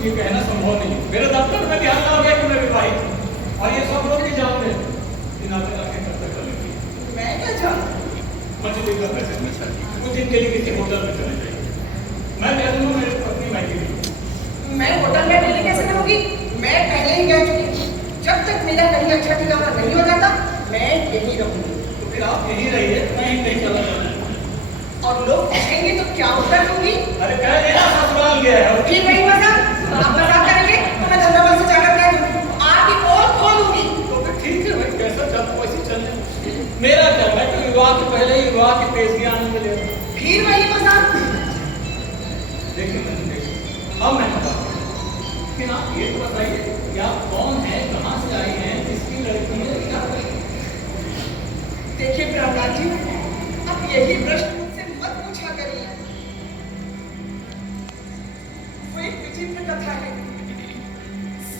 ये कहना संभव नहीं है। मेरे दफ्तर में ध्यान आ गया कि मैं विवाहित हूँ और ये सब लोग भी जानते हैं। इन आते आके कब तक चलेगी? मैं क्या जानती हूँ? मछली का पैसे में चाहिए कुछ दिन के लिए किसी होटल में चले जाइए। मैं कह दूंगा मेरी पत्नी मायके में। मैं होटल में अकेले कैसे रहूंगी? मैं पहले ही कह चुकी हूँ, जब तक मेरा कहीं अच्छा ठिकाना नहीं हो जाता मैं यहीं रहूंगी। तो फिर आप यहीं रहिए, मैं ही कहीं चला जाऊंगा। और लोग पूछेंगे तो क्या उत्तर दूंगी? अरे कह देना ससुराल गया है। ठीक नहीं मजाक, आप मजाक करेंगे तो मैं धन्यवाद से जाकर कह दूंगी, आपकी पोल खोल दूंगी। तो फिर ठीक है भाई, कैसा चलता वैसे चलने। मेरा क्या, मैं तो विवाह के पहले ही विवाह की पेशगी आनंद ले रहा हूँ। फिर वही मजाक। देखिए अब मैं बताऊँ, लेकिन आप ये तो बताइए कि आप कौन है, कहाँ से आई हैं, किसकी लड़की है, क्या करें? देखिए प्रहलाद जी, अब यही प्रश्न मुझसे मत पूछा करिए। वो एक विचित्र कथा है,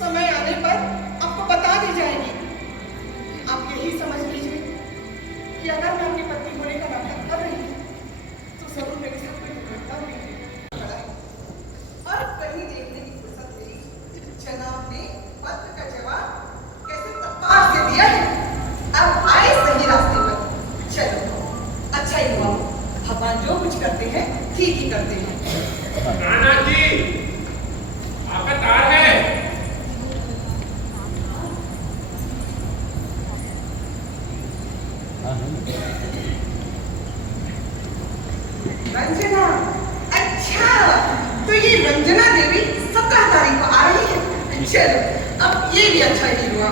समय आने पर आपको बता दी जाएगी। आप यही समझ लीजिए कि अगर मैं अपनी पत्नी होने का नाटक कर रही हूँ तो जरूर मेरे साथ कोई दुर्घटना हुई है। और कहीं देखने की फुर्सत मिली, जनाब ने पत्र का जवाब कैसे तपार से दिया है। अब आए सही रास्ते पर। चलो अच्छा ही हुआ, भगवान जो कुछ करते हैं ठीक ही करते हैं। नाना जी, आपका तार है। रंजना, अच्छा तो ये रंजना देवी 17 तारीख को आ रही है। चलो अब ये भी अच्छा ही हुआ,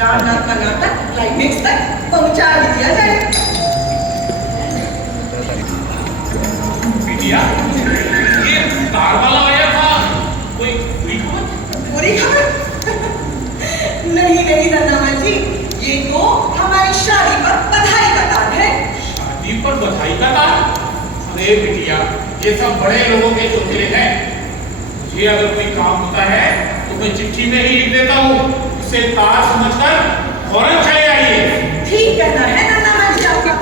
रामनाथ का नाटक क्लाइमेक्स तक पहुंचा ही दिया जाए। बिटिया, ये तार वाला आया था, कोई बुरी खबर? बुरी खबर? नहीं नहीं रंधावा जी, ये तो हमारी शादी पर बधाई का कार्ड है। शादी पर बधाई का तार? अरे बिटिया, ये सब बड़े लोगों के चोचले हैं। मुझे अगर कोई काम होता है तो मैं चिट्ठी में ही लिख देता हूँ, उसे तार समझकर फौरन चले आइए। ठीक कहना है रंधावा जी आपका,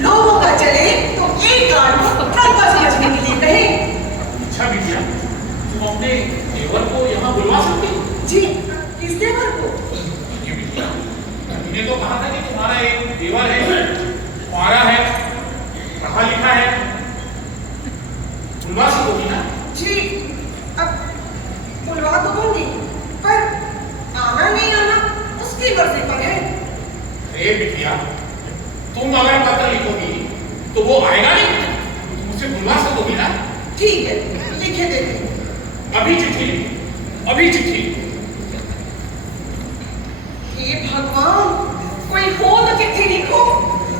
लोगों का चले तो एक कार्ड को ट्रंपा समझने के लिए कहें। अच्छा बिटिया, तुम अपने देवर को यहाँ बुलवा सकती? जी, किस देवर को? ये बिटिया, तुमने तो कहा था कि तुम्हारा एक देवर है, तुम्हारा है, पढ़ा लिखा है, बुलवा सकोगी ना? जी, अब बुलवा तो दूंगी, पर आना नहीं आना उसकी मर्जी पर है। अरे बिटिया, तुम अगर पत्र लिखोगी तो वो आएगा नहीं, तुम उसे बुलवा सकोगी ना? ठीक है, लिखे देते हैं। अभी चिट्ठी लिखो, अभी चिट्ठी। हे भगवान, कोई हो तो चिट्ठी लिखो।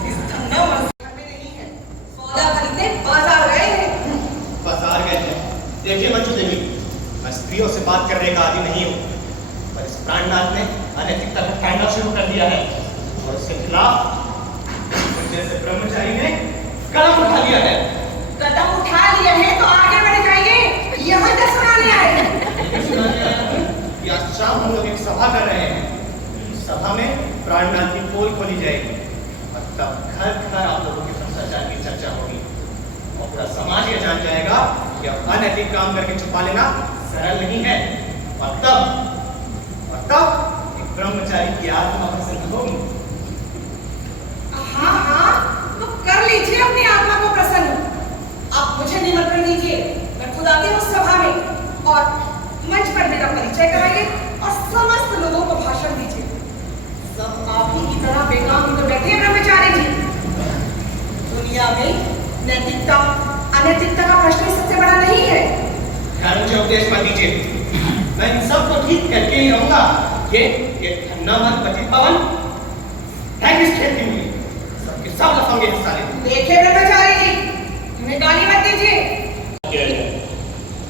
इस ठंडा मौसम में नहीं है, सौदा खरीदने बाजार गए हैं। बाजार गए हैं? देखिए मंजू देवी, मैं स्त्रियों से बात करने का आदि नहीं हूँ, पर इस प्राणनाथ ने अनैतिकता का तांडव शुरू कर दिया है और उसके खिलाफ जैसे ब्रह्मचारी ने कदम उठा लिया है। कदम उठा लिया है तो आगे बढ़ जाइए, यहाँ तक सुनाने आए हैं। सुनाने आया हूं कि आज शाम हम लोग एक सभा कर रहे हैं। सभा में प्राणनाथ की पोल खोली जाएगी और तब घर घर आप लोगों के भ्रष्टाचार की चर्चा होगी और पूरा समाज ये जान जाएगा कि अब अनैतिक काम करके छुपा लेना सरल नहीं है। और तब एक ब्रह्मचारी की आत्मा प्रसन्न होगी। हाँ हाँ, तो कर लीजिए अपनी आत्मा को प्रसन्न। आप मुझे निमंत्रण दीजिए, मैं खुद आती हूँ सभा में और मंच पर मेरा परिचय कराइए और समस्त लोगों को भाषण दीजिए। सब आप ही की तरह बेकाम ही तो बैठे हैं ब्रह्मचारी जी। दुनिया में नैतिकता अनैतिकता का प्रश्न सबसे बड़ा नहीं है। यार मुझे उपदेश मत दीजिए, मैं इन सब को ठीक करके ही रहूंगा। ये धन्ना मन पति पवन है किस खेत की हुई, सबके सब लफंगे हिस्सा ले। देखिए ब्रह्मचारी जी, हमें गाली मत दीजिए।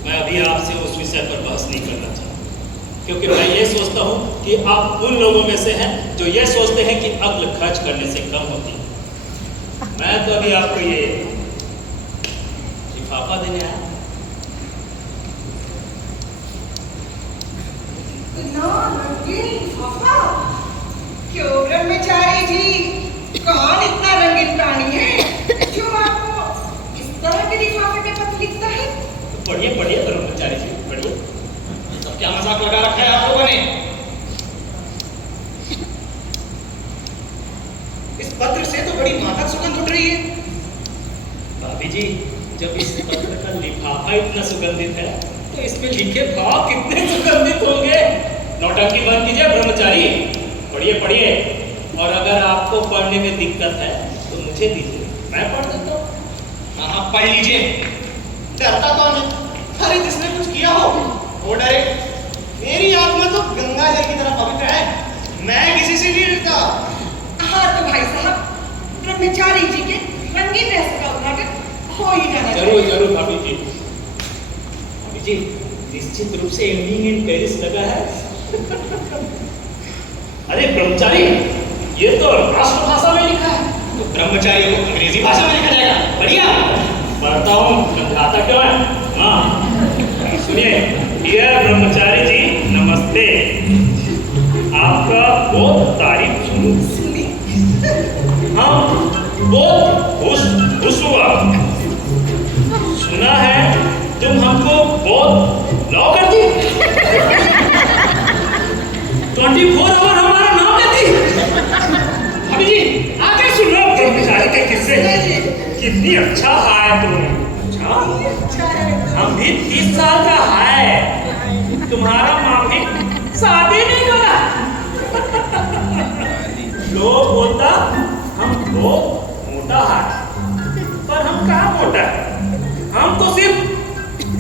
मैं अभी आपसे उस विषय पर बहस नहीं करना चाहता, क्योंकि मैं ये सोचता हूँ कि आप उन लोगों में से हैं जो ये सोचते हैं कि अक्ल खर्च करने से कम होती है। मैं तो अभी आपको ये लिफाफा देने आया। क्यों ब्रह्मचारी जी, कौन इतना रंगीन प्राणी है जो आपको इस तरह के लिफाफे में पत्र लिखता है? तो पढ़िए पढ़िए ब्रह्मचारी जी, पढ़िए। क्या मजाक लगा रखा है आप लोगों ने? इस पत्र से तो बड़ी मादक सुगंध उठ रही है। भाभी जी, जब इस पत्र का लिफाफा इतना सुगंधित है तो इसमें लिखे भाव कितने सुगंधित होंगे। नौटंकी बंद कीजिए ब्रह्मचारी, पढ़िए पढ़िए। और अगर आपको पढ़ने में दिक्कत है तो मुझे दीजिए, मैं पढ़ देता हूँ। हाँ पढ़ लीजिए। डरता कौन है? अरे जिसने कुछ किया हो वो डरे। मेरी आत्मा तो गंगा जल की तरह पवित्र है, मैं किसी से नहीं डरता। हाँ तो भाई साहब, ब्रह्मचारी जी के रंगीन रहस्य का उद्घाटन हो ही जाना जरूर चाहिए। जरूर भाभी जी। भाभी जी, निश्चित रूप से एंडिंग इन पेरिस लगा है। अरे ब्रह्मचारी, ये तो राष्ट्रभाषा में लिखा है। तो ब्रह्मचारी को अंग्रेजी भाषा में लिखा जाएगा। बढ़िया। पढ़ता हूँ, समझाता क्यों है? हाँ सुनिए। डियर ब्रह्मचारी जी नमस्ते। आपका बहुत तारीफ सुनी, हम बहुत खुश हुआ। सुना है तुम हमको बहुत लॉ कर दी, 24 आवर हमारा नाम लेती। भाभी जी आगे सुनो ब्रह्मचारी के किस्से। कितनी अच्छा है तुम। अच्छा, हम भी 30 साल का है, तुम्हारा मामी शादी नहीं करा। लोग बोलता हम बहुत मोटा है, पर हम कहाँ मोटा है, हम तो सिर्फ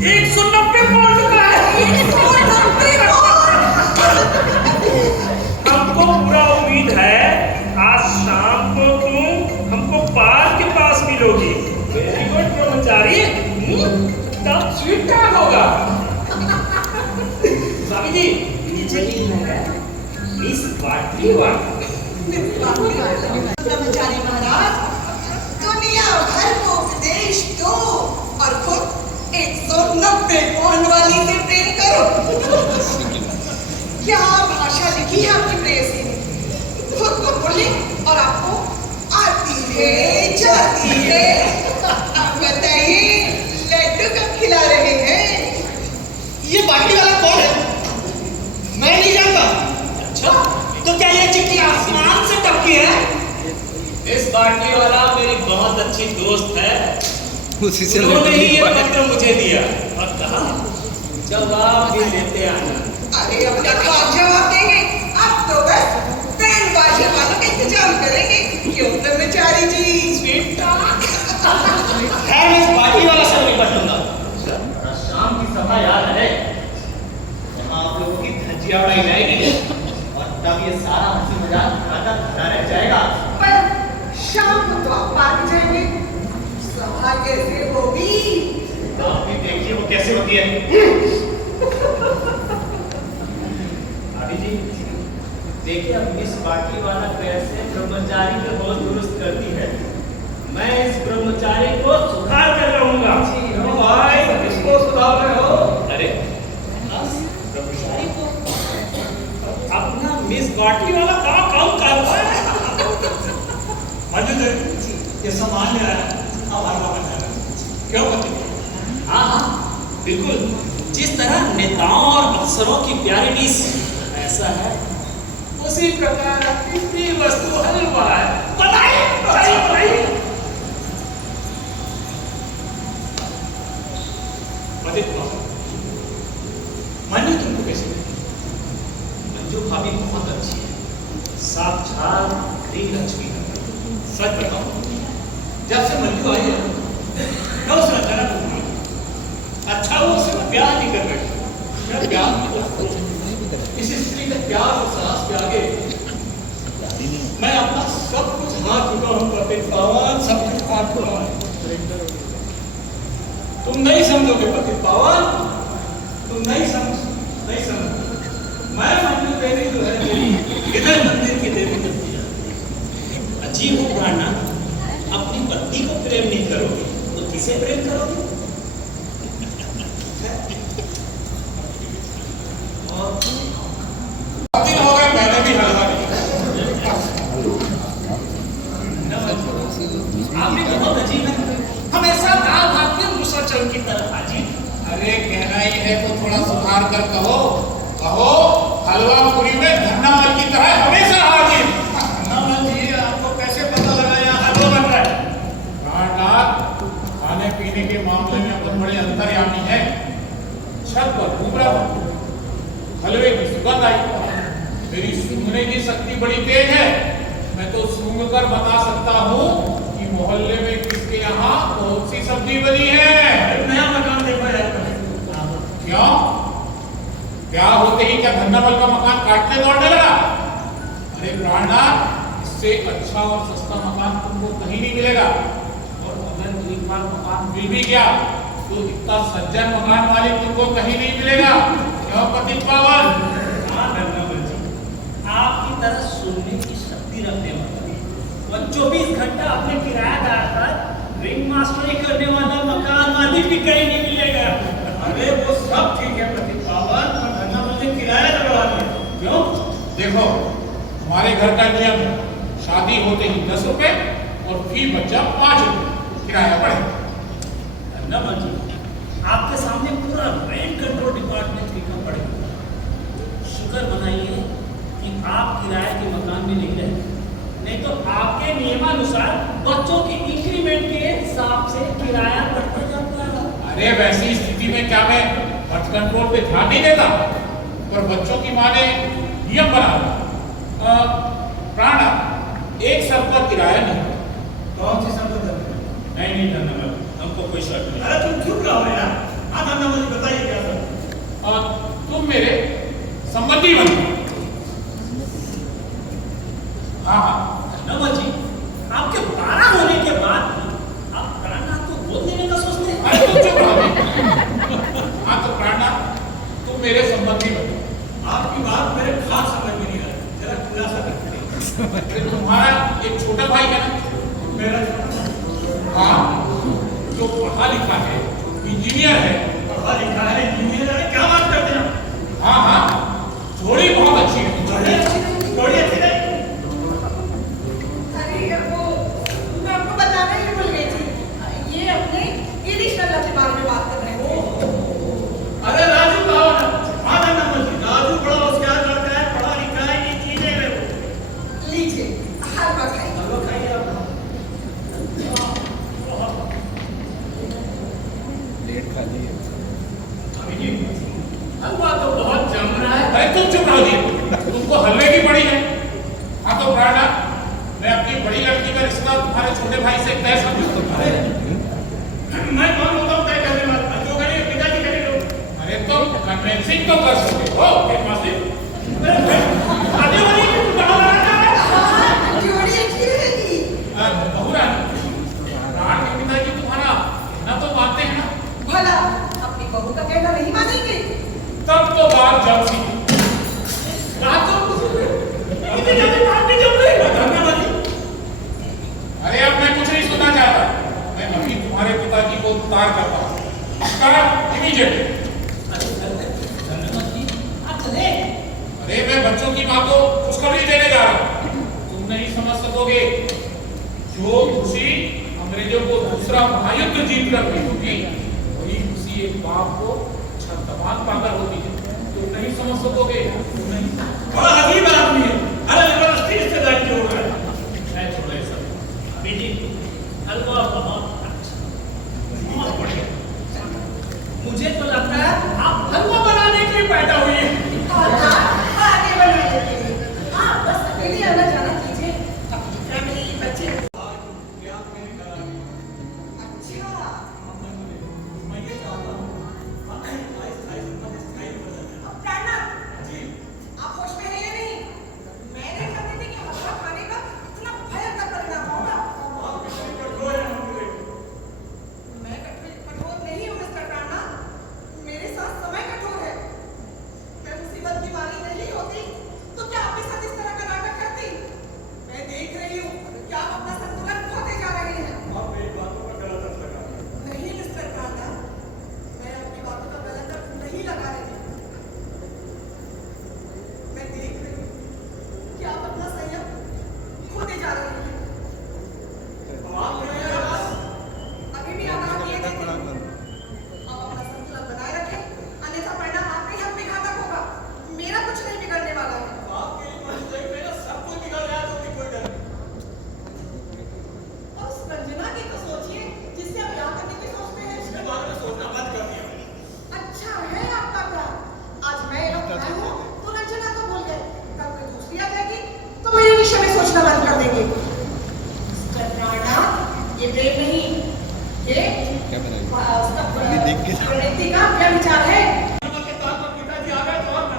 190 पाउंड का है। हमको पूरा उम्मीद है आज शाम को तुम हमको पार्क के पास मिलोगी। वेरी गुड ब्रह्मचारी, तब स्वीट टाइम होगा। स्वामी जी नीचे ही है मिस बाटलीवाल। ब्रह्मचारी महाराज, दुनिया भर को उपदेश दो और खुद 190 पाउंड वाली से प्रेम करो। क्या भाषा लिखी है आपकी प्रेयसी ने? खुद को बोले और आपको आती है जाती है। आप बताइए लड्डू कब खिला रहे हैं? ये बाटली वाला कौन है? मैं नहीं जानता। अच्छा, तो क्या ये चिट्ठी आसमान से टपकी है? इस बाटली वाला मेरी बहुत अच्छी दोस्त है। उसी से उन्होंने ही ये पत्र मुझे दिया और कहा जवाब भी लेते आना। अरे अब क्या खाक जवाब देंगे? अब तो बस बैंड बाजा वालों का इंतजाम करेंगे। क्यों ब्रह्मचारी जी? Sweet talk. है मैं इस बाटली वाला से निपट लूंगा। शाम की सभा याद है, वहाँ आप लोगों की धज्जियां उड़ाई जाएगी और तब ये सारा हंसी मजाक खड़ा रह जाएगा। पर शाम को तो आप पार्क जाएंगे, सभा कैसे होगी? तो आप भी देखिए वो कैसे होती है। भाभी जी देखिए, अब मिस बाटली वाला कैसे ब्रह्मचारी को बहुत दुरुस्त करती है। मैं इस ब्रह्मचारी को सुधार कर रहूंगा। भाई किसको सुधार रहे हो? अरे ब्रह्मचारी को अपना मिस बाटली वाला काम कर रहा है। ये सामान्य है, हमारा बना क्यों बताइए? हाँ बिल्कुल, जिस तरह नेताओं और अफसरों की प्यारी डिश ऐसा है, उसी प्रकार कितनी वस्तु हलवा है। बताइए। मंजू तुमको कैसे लगी? मंजू भाभी बहुत अच्छी है, साक्षात श्री लक्ष्मी है। सच बताओ, जब से मंजू आई है मैं उसने अचानक उठा। अच्छा वो उससे मैं प्यार नहीं कर बैठी। मैं प्यार नहीं करता। इस स्त्री के प्यार और साहस के आगे मैं अपना सब कुछ हाथ चुका हूँ। पति पावन सब कुछ हाथ चुका हूँ। तुम नहीं समझोगे पति पावन, तुम नहीं समझ। मैं मंजू देवी जो है मेरी इधर मंदिर की देवी करती है। अजीब हो प्राणा, अपनी पत्नी को प्रेम नहीं करोगे तो किसे प्रेम करोगे? दिन हो गए मैंने भी हलवा नहीं। आपने बहुत अजीब है, हमेशा दाल भात में मुसलसल की तरह हाजिर। अरे कहना ही है तो थोड़ा सुधार कर कहो। कहो हलवा पूरी में धन्नामल की तरह हमेशा हाजिर। धन्नामल जी, आपको कैसे पता लगा यहाँ हलवा बन रहा है? प्राणनाथ खाने पीने के मामले में बहुत बड़े अंतर्यामी है। छत पर घूम रहा था, हलवे की सुगंध आई। मेरी सूंघने की शक्ति बड़ी तेज है। मैं तो सूंघ कर बता सकता हूँ कि मोहल्ले में किसके यहाँ बहुत सी सब्जी बनी है। नया मकान देखा जाता है। क्यों? क्या होते ही क्या धन्नामल का मकान काटने दौड़ने लगा? अरे प्राणनाथ, इससे अच्छा और सस्ता मकान तुमको कहीं नहीं मिलेगा। और अगर एक बार मकान मिल भी गया तो इतना सज्जन मकान मालिक तुमको कहीं नहीं मिलेगा। क्यों पति पावन? हाँ धन्नामल जी, आपकी तरह सुनने की शक्ति रखने वाला और 24 घंटा अपने किराएदार पर रिंग मास्टरी करने वाला मकान मालिक भी कहीं नहीं मिलेगा। अरे वो सब ठीक है पति पावन, पर धन्नामल जी किराया लगवा दिया। क्यों? देखो, हमारे घर का नियम है, शादी होते ही 10 रुपए और फी बच्चा 5 रुपए किराया पड़े। धन्नामल जी, आपके सामने पूरा रेंट कंट्रोल डिपार्टमेंट फीका पड़ेगा। शुक्र मनाइए कि आप किराए के मकान में नहीं रहते, नहीं तो आपके नियमानुसार बच्चों की इंक्रीमेंट के हिसाब से किराया बढ़ता जाता है। अरे वैसी स्थिति में क्या मैं बर्थ कंट्रोल पे ध्यान नहीं देता? पर बच्चों की माँ ने नियम बना प्राणा, एक शर्त पर किराया नहीं। कौन सी शर्त है? नहीं धन्नामल, हमको कोई शर्त नहीं। अरे तुम चुप रहो यार। हाँ धन्नामल जी, बताइए क्या शर्त? तुम मेरे संबंधी बनो। हाँ हाँ धन्नामल जी, आपके 12 होने के बाद आप प्राणनाथ को गोद लेने का सोचते हैं? अरे तुम चुप रहो। हाँ तो प्राणनाथ, तुम मेरे संबंधी बनो। आपकी बात मेरे खास समझ में नहीं आ रही, जरा खुलासा करते। तुम्हारा एक छोटा भाई है ना? मेरा हाँ, जो पढ़ा लिखा है, इंजीनियर है। पढ़ा लिखा है, इंजीनियर है, क्या बात करते हैं? हाँ हाँ, जोड़ी बहुत अच्छी है। थोड़ी अच्छी नहीं। अरे वो मैं आपको बताना ही भूल गई थी, ये अपने इरिश्ता के बारे में बात कर रहे हैं। अरे राजू कहो ना। हाँ धन्नामल जी, राजू बड़ा होशियार लड़का है, पढ़ा लिखा है, ये चीजें है वो। लीजिए हलवा खाइए। हलवा खाइए आप। अभी जी, हलवा तो बहुत जम रहा है। अरे तुम चुप रहो जी, तुमको हलवे की पड़ी है। हाँ तो प्राणनाथ, मैं अपनी बड़ी लड़की का रिश्ता तुम्हारे छोटे भाई से तय समझू। मैं कौन होता हूँ तय करने वाला? जो करेंगे पिताजी करेंगे। अरे तो कन्वेंसिंग तो कर सकते हो आगे वाली की बात आ रहा है। हाँ, जोड़ी अच्छी रहेगी। बहुरा प्राण के पिताजी तुम्हारा कहना तो मानते हैं ना? भला अपनी बहू का कहना नहीं मानेंगे? तब तो बात जम सी। इतनी जल्दी बात नहीं जम रही। धन्नामल जी, अरे अब मैं कुछ नहीं सुनना चाहता। मैं अभी तुम्हारे पिताजी को उतार करता हूँ इमीडिएट। धन्नामल जी, आप चले। अरे मैं बच्चों की माँ को खुशखबरी देने जा रहा हूँ। तुम नहीं समझ सकोगे जो खुशी अंग्रेजों को दूसरा महायुद्ध जीत कर मिली होगी, वही खुशी एक बाप को छत्रमान पाकर होती है। तुम नहीं समझ सकोगे। तुम नहीं। बड़ा अजीब आदमी है। अरे जबरदस्ती रिश्तेदारी क्यों हो रहा है? मैं छोड़े सब। अभी जी, हलवा बहुत अच्छा, बहुत बढ़िया। मुझे तो लगता है आप हलवा बनाने के लिए पैदा हुई हैं। और आप आगे बढ़ रहे हैं। हाँ बस अकेले आना जाना कीजिए, अपनी फैमिली बच्चे। अच्छा प्राणनाथ, आप होश में हैं या नहीं? मैं नहीं जानती थी कि हलवा खाने का इतना भयंकर परिणाम होगा। मैं कठोर नहीं हूँ मिस्टर प्राणनाथ, मेरे साथ समय कठोर है। व्यक्ति का क्या विचार है? के तौर पर पिताजी आ गए तो और ना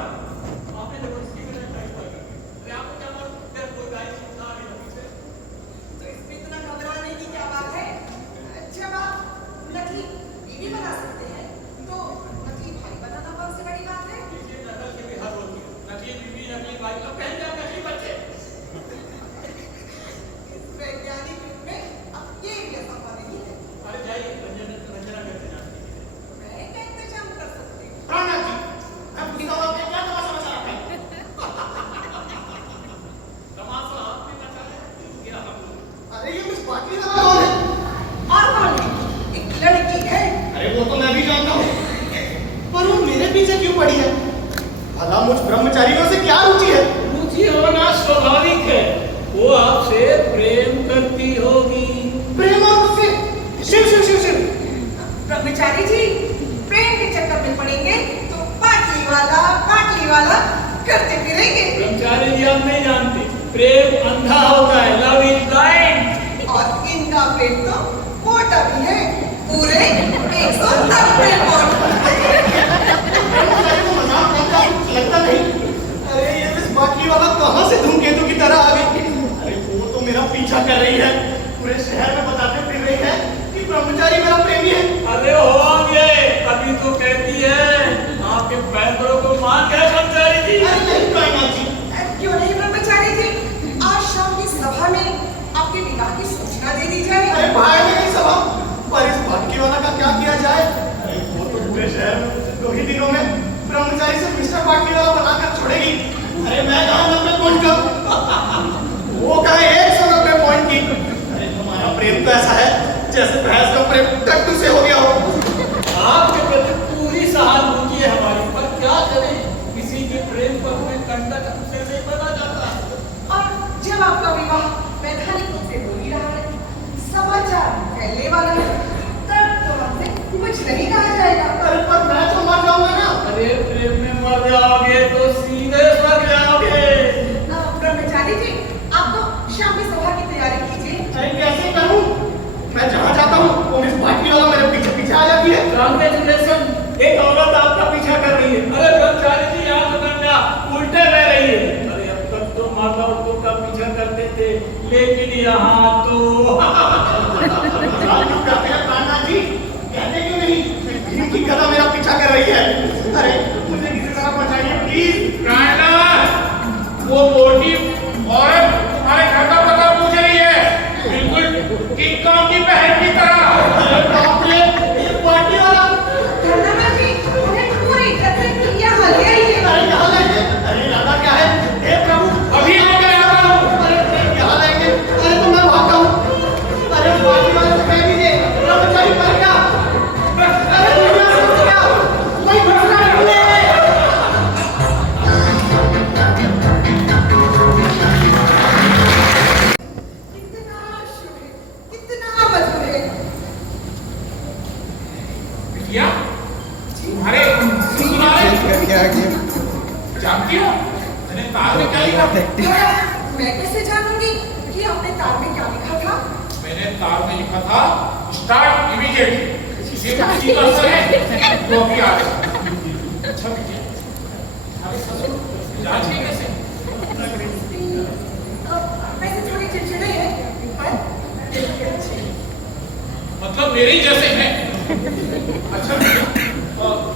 आपने जबरदस्ती में टाइप कर दिया। अरे आपको क्या मालूम तेरे कोई गाय सुनता नहीं लगी से तो इसमें इतना घबराने की क्या बात है? जब आप नकली बीवी बना सकते हैं तो नकली भाई बनाना कौन सी बड़ी बात है? ये नकल की भी हद होती है। नकली बीवी नकली भाई तो पहन जाओ नकली बच्चे। इस वैज्ञानिक युग में अब ये भी असंभव नहीं है। अरे जाइए रंजना करते जाते मैं क्या इंतजाम कर सकती हूँ? प्राणनाथ जी, मैं पूछता हूँ आपने क्या तमाशा मचा रखा है? तमाशा आपने मचा दिया हम लोग। अरे ये मिस बाटली वाला कौन है? और कौन है? एक लड़की है। अरे वो तो मैं भी जानता हूँ, पर वो मेरे पीछे क्यों पड़ी है? भला मुझ ब्रह्मचारियों से क्या रुचि है? रुचि होना स्वाभाविक है। वो आपसे प्रेम करती होगी। प्रेम और मुझसे? शिव शिव शिव शिव। ब्रह्मचारी जी, प्रेम के चक्कर में पड़ेंगे तो पाटली वाला करते फिरेंगे। ब्रह्मचारी जी आप नहीं जानते प्रेम अंधा होता है। Love is blind. और इनका प्रेम तो मोटा भी है, पूरे 190 वोट। ब्रह्मचारी को मजाक करता लगता नहीं। अरे ये मिस बाटली वाला कहाँ से धूमकेतु की तरह आ गई? अरे वो तो मेरा पीछा कर रही है, पूरे शहर में बताते फिर रही है कि ब्रह्मचारी मेरा प्रेमी है। अरे होंगे अभी तो कहती है आपके पैरों को मान क्या ब्रह्मचारी जी। अरे नहीं प्राणनाथ जी, क्यों नहीं ब्रह्मचारी जी, आज शाम की सभा में आपके विवाह की सूचना दे दी जाए। अरे बाहर में नहीं सभा, पर इस बाटली वाला का क्या किया जाए? अरे वो तो पूरे शहर में 2 ही दिनों में ब्रह्मचारी से मिस्टर बाटली वाला बनाकर छोड़ेगी। अरे मैं कहा 90 पॉइंट का, वो कहे 190 पॉइंट की। अरे हमारा प्रेम तो ऐसा है जैसे भैंस का प्रेम टट्टू से हो गया हो। आपके प्रति पूरी सहानुभूति है हमारी, पर क्या करें किसी के प्रेम पर हमें कंडक से नहीं बना जाता। और जब आपका विवाह वैधानिक रूप से हो ही रहा है, समाचार फैलने वाला है, तब तो हमसे कुछ नहीं कहा जाएगा। अरे पर मैं तो मर जाऊंगा ना। अरे प्रेम में मर जाओगे तो सीधे मर जाओगे। ब्रह्मचारी जी, आप तो शाम की सभा की तैयारी कीजिए। अरे कैसे करूं? मैं जहाँ जाता हूँ वो मिस बाटली वाला मेरे पीछे पीछे आ जाती है। कांग्रेचुलेशन, एक औरत आपका पीछा कर रही है। अरे ब्रह्मचारी जी यहाँ तो करना उल्टे रह रही है। अरे अब तक तो माता औरतों का पीछा करते थे, लेकिन यहाँ तो मजाक क्यों करते हैं प्राणनाथ जी? कहते क्यों नहीं? भीम की गदा मेरा पीछा कर रही है। अरे मुझे किसी तरह बचाइए प्लीज। प्राणनाथ, वो मोटी औरत तुम्हारे घर का पता पूछ रही है, बिल्कुल किंग कॉन्ग की बहन की तरह। अरे बाप रे, ये बाटली वाला। धन्यवाद जी, उन्हें पूरी इज्जत से यहाँ ले आइए। अरे यहाँ लाएंगे? अरे इरादा क्या है? हे प्रभु, अभी लेकर आता हूँ। अरे यहाँ लाएंगे? अरे तो मैं भागता हूँ। अरे बाटली वाले से कह दीजिए ब्रह्मचारी मर गया। अरे दुनिया से उठ गया, कोई घटना नहीं है। कितना शुभ है, कितना मधुर है। बिटिया, तुम्हारे ससुराल जानती हो मैंने तार में क्या लिखा? मैं कैसे जानूंगी कि आपने तार में क्या लिखा था? मैंने तार में लिखा था स्टार्ट इमीडिएटली। किसी का असर है तो अभी आ जाए। अच्छा बिटिया, तुम्हारे ससुर जांचिए कैसे? वैसे थोड़ी चिड़चिड़े हैं, पर दिल के अच्छे हैं। मतलब मेरे ही जैसे हैं। अच्छा बिटिया,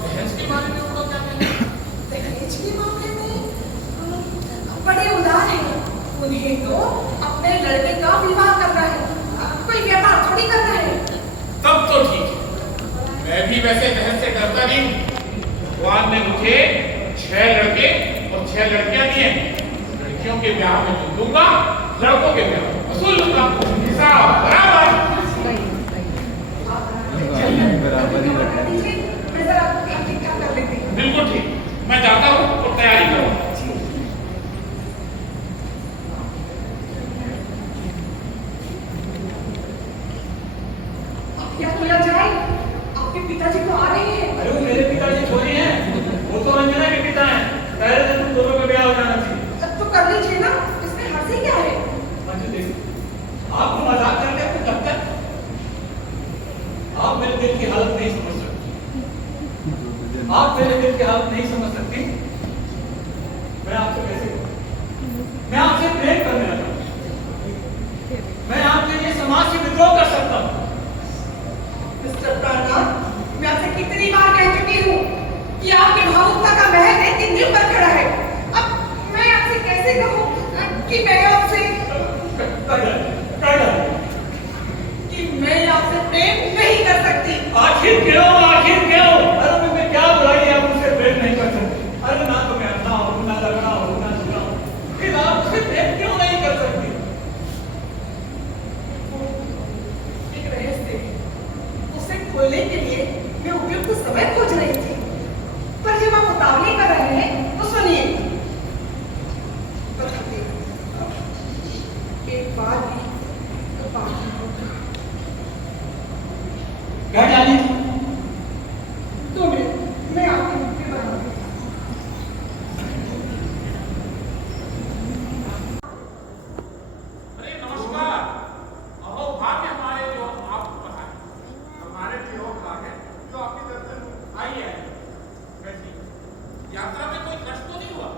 भैंस के बारे में उनका क्या कहना है? दहेज के मामले में बड़े उदार हैं। उन्हें तो अपने लड़के का विवाह करना है, कोई व्यापार थोड़ी करना है। तब तो ठीक है। मैं भी वैसे बहन से डरता नहीं हूँ। भगवान ने मुझे 6 लड़के और 6 लड़कियां दी हैं। लड़कियों के ब्याह में जो दूंगा, लड़कों के ब्याह में वसूल लूंगा। हिसाब बराबर। बता दीजिए, मैं जरा ठीक-ठाक कर लेती हूँ। बिल्कुल ठीक। मैं जाता हूँ और तैयारी करूँ। अब क्या किया जाए? आपके पिताजी तो आ रहे हैं। अरे वो मेरे पिताजी थोड़ी हैं, वो तो रंजना के पिता हैं। पहले तो तुम दोनों का ब्याह हो जाना चाहिए। अब तो कर लीजिए ना, इसमें हंसी क्या है? मंजू देखो, आपको मजाक करके कुछ लगता है? आप मेरे दिल की हालत नहीं समझ सकते। कि आप नहीं समझ सकती, मैं आपसे कैसे कहूं? मैं आपसे प्रेम करने लगा, मैं आपके लिए समाज से विद्रोह कर सकता हूं। मिस्टर प्राणनाथ, मैं आपसे कितनी बार कह चुकी हूँ कि आपकी भावुकता का महल एक दिन पर खड़ा है। अब मैं आपसे कैसे कहूँ कि मैं आपसे प्रेम नहीं कर सकती। आखिर क्यों? अरे मैं क्या बुराई है, आप मुझसे प्रेम नहीं कर सकते? अरे ना तो मैं अंधा हूँ, ना लंगड़ा हूँ, ना लूला हूँ, फिर आप मुझसे प्रेम क्यों नहीं कर सकती? एक रहस्य है, उसे खोलने के लिए मैं उपयुक्त समय खोज रही थी, पर जब आप उतावली कर रहे हैं तो सुनिए। बताते हैं, एक बार भी तो बात नहीं होगी। घर जाने 2 मिनट, मैं आपके मुझे बनाऊंगी। अरे नमस्कार। अहो भाग्य हमारे जो आपको पता है, हमारे जो भाग्य जो आपके दर्शन आई है। वैसे यात्रा में कोई कष्ट तो नहीं हुआ?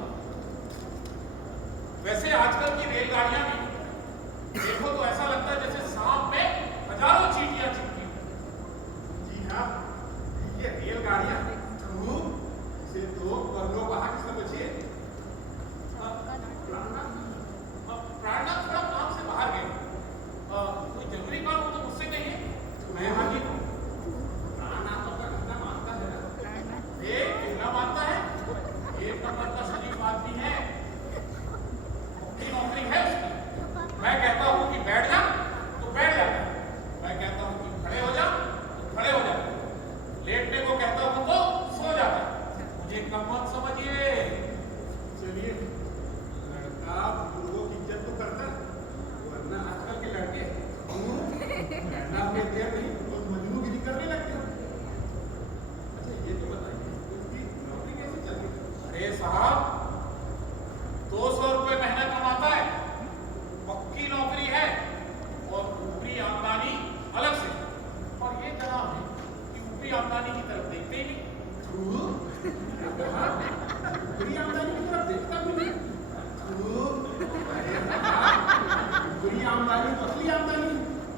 वैसे आजकल की रेलगाड़ियां भी देखो तो ऐसा लगता है जैसे सांप में हजारों चींटियां चिपकी। जी हाँ, ये रेलगाड़ियां से तो लोग वहां की समझिए। प्राणनाथ थोड़ा काम से बाहर गए, कोई जरूरी काम हो तो मुझसे कहिए, मैं हाजिर हूँ। प्राणनाथ अपना कहना मानता है ना? ये कहना मानता है, एक नंबर का शरीफ आदमी है, अपनी नौकरी है उसकी। मैं कहता हूँ कि बैठ जा तो बैठ जाता है, मैं कहता हूँ कि खड़े हो जा तो खड़े हो जाता है, लेटने को कहता हूँ तो सो जाता है। मुझे कम मत समझिए। चलिए, लड़का बुजुर्गों की इज्जत तो करता है, वरना आजकल के लड़के बैठना में देर नहीं तो मजनूगिरी करने लगते हैं। अच्छा ये तो बताइए, उसकी नौकरी कैसे चल रही है? अरे साहब, 200 रुपये महीना कमाता है, पक्की नौकरी है और ऊपरी आमदनी अलग से। और ये जनाब है कि ऊपरी आमदनी की तरफ देखते ही नहीं। ऊपरी आमदनी की तरफ देखता भी नहीं। ऊपरी आमदनी तो असली आमदनी।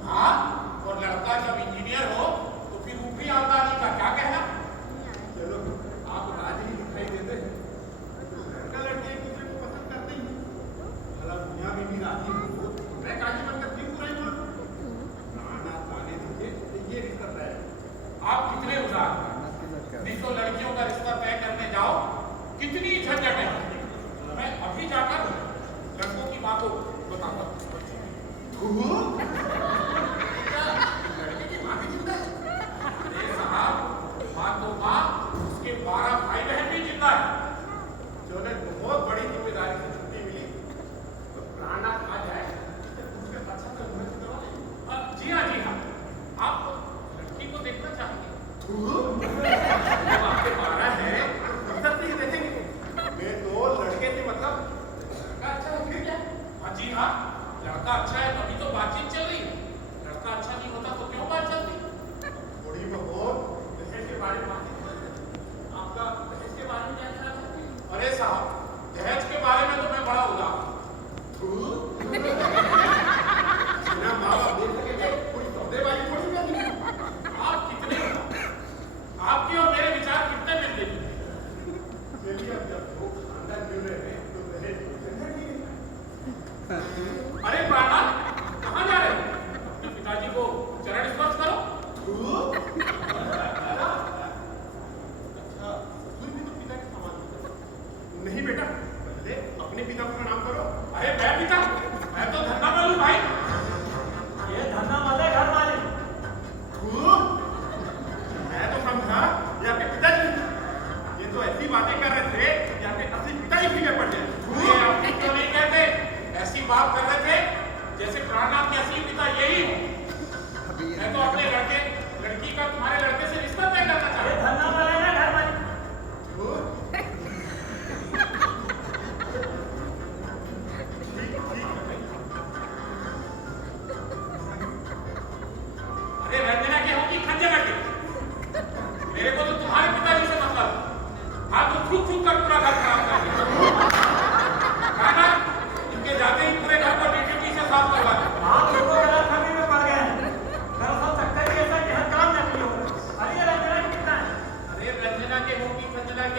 हाँ, और लड़का जब इंजीनियर हो तो फिर ऊपरी आमदनी का क्या कहना? चलो, आप राजी दिखाई देते हैं, लड़का लड़के एक दूसरे को पसंद करते ही, भला दुनिया में भी राजी हो, मैं काजी बनकर क्यों बुराई मानूं? प्राणनाथ आने दीजिए, ये रिश्ता तय है। आप कितने उदार हैं? नहीं तो लड़कियों का रिश्ता तय करने जाओ, कितनी झंझट है। मैं अभी जाकर लड़कों की माँ को बताऊंगा। लड़के की माँ भी जिंदा है?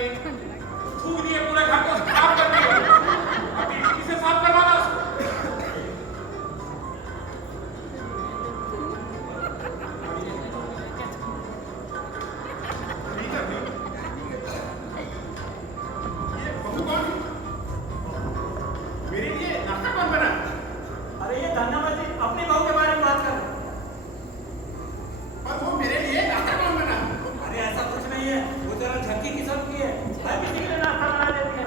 नहीं थूक दिए पूरे घर को साफ कर दिए अभी इसे साफ करवाना उसको ये बहू कौन है? मेरे लिए नाश्ता कौन बना? अरे ये धन्यवाद जी अपनी बहू के बारे में बात कर रहे हैं। पर वो मेरे लिए नाश्ता कौन बना? अरे ऐसा कुछ नहीं है वो जरा झक्की किस्म की है हर किसी के लिए नाश्ता बना देती है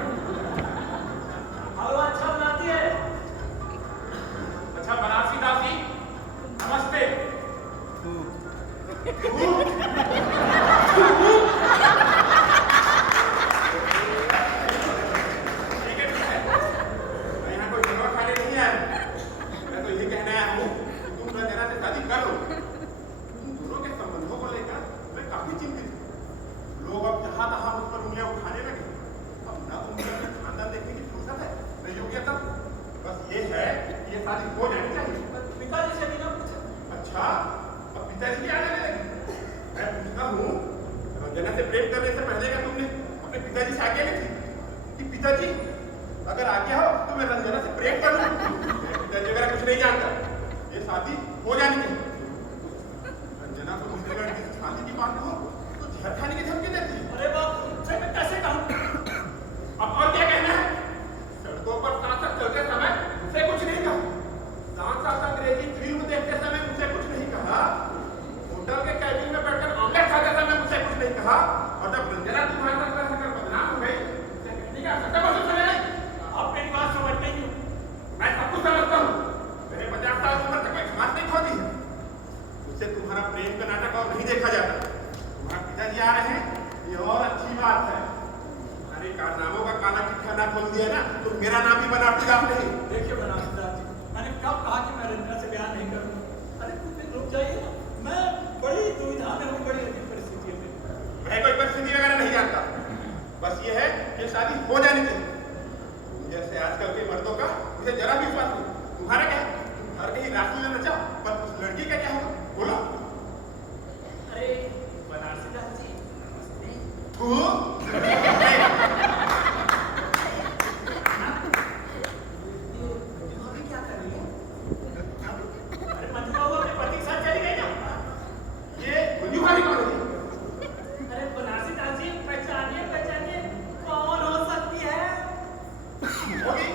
हलवा अच्छा बनाती है। अच्छा बनारसी दासी नमस्ते ठीक है मैं यहाँ कोई झगड़ा खाने नहीं आया मैं तो यही कहना आया हूँ कि तुम रंजना से शादी कर लो तुम दोनों के संबंधों को लेकर मैं काफी चिंतित हूँ लोग अब जहाँ तहाँ मुझ पर उंगलियां उठाने लगे अब न तो मुझे अपना खानदान देखने की फुर्सत है न योग्यता बस ये है कि ये शादी हो जानी चाहिए पिताजी से बिना पूछे अच्छा अब पिताजी भी आने लगे मैं पूछता हूँ रंजना से प्रेम करने से पहले का तुमने अपने पिताजी से आज्ञा नहीं थी कि पिताजी अगर आज्ञा हो तो मैं रंजना से प्रेम कर लूँ पिताजी वगैरह कुछ नहीं जानता ये शादी हो जानी चाहिए रंजना को दूसरे लड़के से शादी की बात हो तो जहर खाने की धमकी देती है अरे बाप से मैं कैसे कहूँ अब और क्या कहना है सड़कों पर साथ साथ चलते समय उसे कुछ नहीं कहा साथ साथ अंग्रेजी फिल्म देखते समय मुझे कुछ नहीं कहा होटल के कैबिन में बैठकर ऑमलेट खाते समय मुझे कुछ नहीं कहा और जब रंजना तुम्हारे साथ तरह से बदनाम हो गई उसे कहने का सत्य महसूस होने लगी आप मेरी बात समझ नहीं हो मैं सब कुछ समझता हूँ मेरे 50 साल की उम्र तक कोई घास नहीं खोदी है उससे तुम्हारा प्रेम का नाटक और नहीं देखा जाता तुम्हारा पिताजी आ रहे हैं ये और अच्छी बात है तुम्हारे कारनामों का काला चिट्ठा ना खोल दिया ना तो मेरा नाम भी बनारसी दास नहीं देखिए बनारसी दास जी मैंने कब कहा कि मैं रंजना से ब्याह नहीं करूँगा अरे कुछ दिन रुक जाइए ना मैं बड़ी दुविधा में हूँ बड़ी अजीब परिस्थिति में मैं कोई परिस्थिति वगैरह नहीं जानता बस ये है कि शादी हो जानी चाहिए जैसे आजकल के मर्दों का मुझे जरा भी विश्वास नहीं तुम्हारा क्या तुम हर कहीं रास्ते में नचा पर उस लड़की का क्या होगा बोलो अरे बनारसी दास जी नमस्ते तू अभी क्या कर रही है अरे मंजू बाबू अपने पति के साथ चली गई ना ये मंजू भाभी कौन है अरे बनारसी दास जी पहचानिए कौन हो सकती है होगी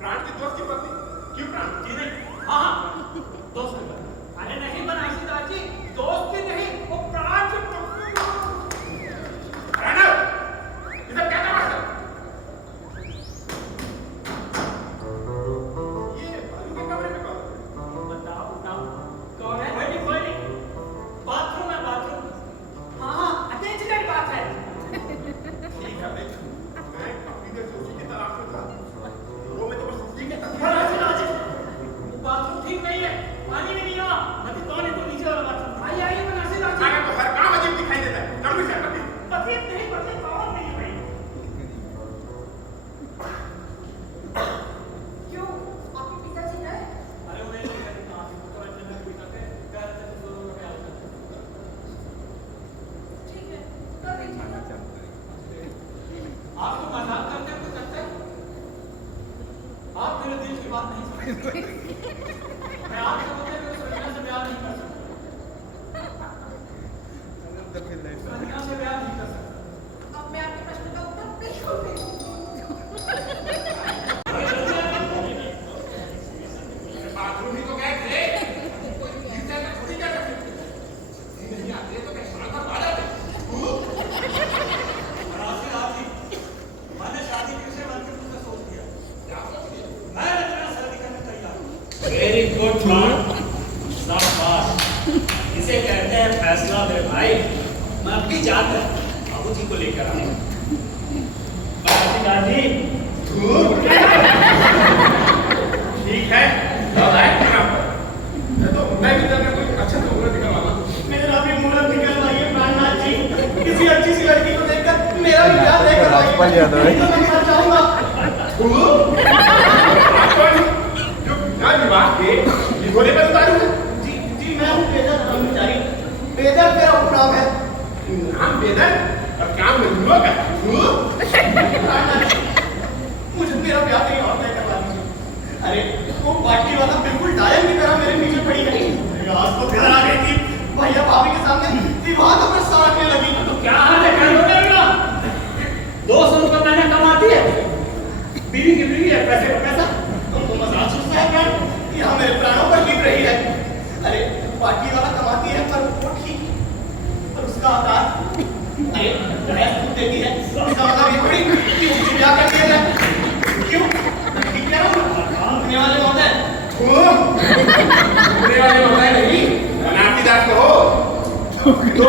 प्राण की दोस्त की पत्नी क्यों प्राण जी नहीं हाँ दोस्त की बात। अरे नहीं बनारसी दास जी दोस्त की नहीं वो प्राण की प्रणव इधर क्या तमाशा ये भाभी के कमरे में कौन है? बताओ कौन है कोई नहीं बाथरूम है बाथरूम हाँ अटैचमेंट बात है ठीक है भाई मैं काफी देर से उसी की तलाश में था वो मैं तो बस उसी के बनारसी दास जी बाथरूम ठीक नहीं है पानी भी नहीं है मत तो नहीं तो नीचे वाला बाथरूम आइए बनारसी दास जी आगे तो हर काम अजीब दिखाई देता है कभी से कभी पति नहीं पति कौन नहीं भाई क्यों आपके पिताजी गए अरे उन्हें नहीं कहते कहाँ से तो रंजना के पिता थे कह रहे थे तुम दोनों का ब्याह होता ठीक है कर दीजिए ना आपको मजाक करते कुछ लगता है आप मेरे दिल की बात नहीं समझते मैं आपसे बोलते हुए उस रंजना से ब्याह नहीं कर सकता रंजना से ब्याह नहीं कर सकता अब मैं आपके प्रश्न का उत्तर नहीं खोलती बाथरूम ही तो गए थे कोई इंसान में थोड़ी जा सकते नहीं आते तो कैसे साल भर बाद आते बनारसी दास जी मैंने शादी के विषय में से सोच लिया क्या सोच लिया मैं रंजना से शादी करने तैयार हूँ वेरी गुड मैन शाबाश इसे कहते हैं फैसला मेरे भाई मैं अपनी जात है बाबू जी को लेकर आया बनारसी दास जी ठीक है अब आए खाना पर तो मैं भी जाकर कोई अच्छा तो मुहूर्त निकलवाना मेरा भी मुहूर्त निकलवाइए प्राणनाथ जी किसी अच्छी सी लड़की को देखकर मेरा भी ब्याह तय करवाइए नहीं तो मैं मर जाऊंगा जो बिना विवाह के निगोले पर उतारू है जी मैं हूँ बेदर कर्मचारी बेदर मेरा उपनाम है नाम बेदर और काम में होगा। मुझे मेरा ब्याह कहीं और तय करवा दीजिए। अरे वो बाटली वाला बिल्कुल डायन की तरह मेरे पीछे पड़ी है। मेरी आज तो घर आ गई थी भैया भाभी के सामने विवाह तो मैं सारने लगी। तो क्या हाल है, कर लोगे ना? 200 रुपये महीना कमाती है, बीवी की बीवी है, पैसे का पैसा। तुमको मजाक सुनता है क्या? यहाँ मेरे प्राणों पर गिर रही है। अरे बाटली वाला कमाती है पर वो ठीक, पर उसका आकार, अरे भैंस दूध देती है, इसका मतलब ये थोड़ी कि उससे ब्याह कर दिया जाए। क्यों? ठीक है ना? होने वाले महोदय। होने वाले महोदय नहीं, बनारसी दास कहो। तो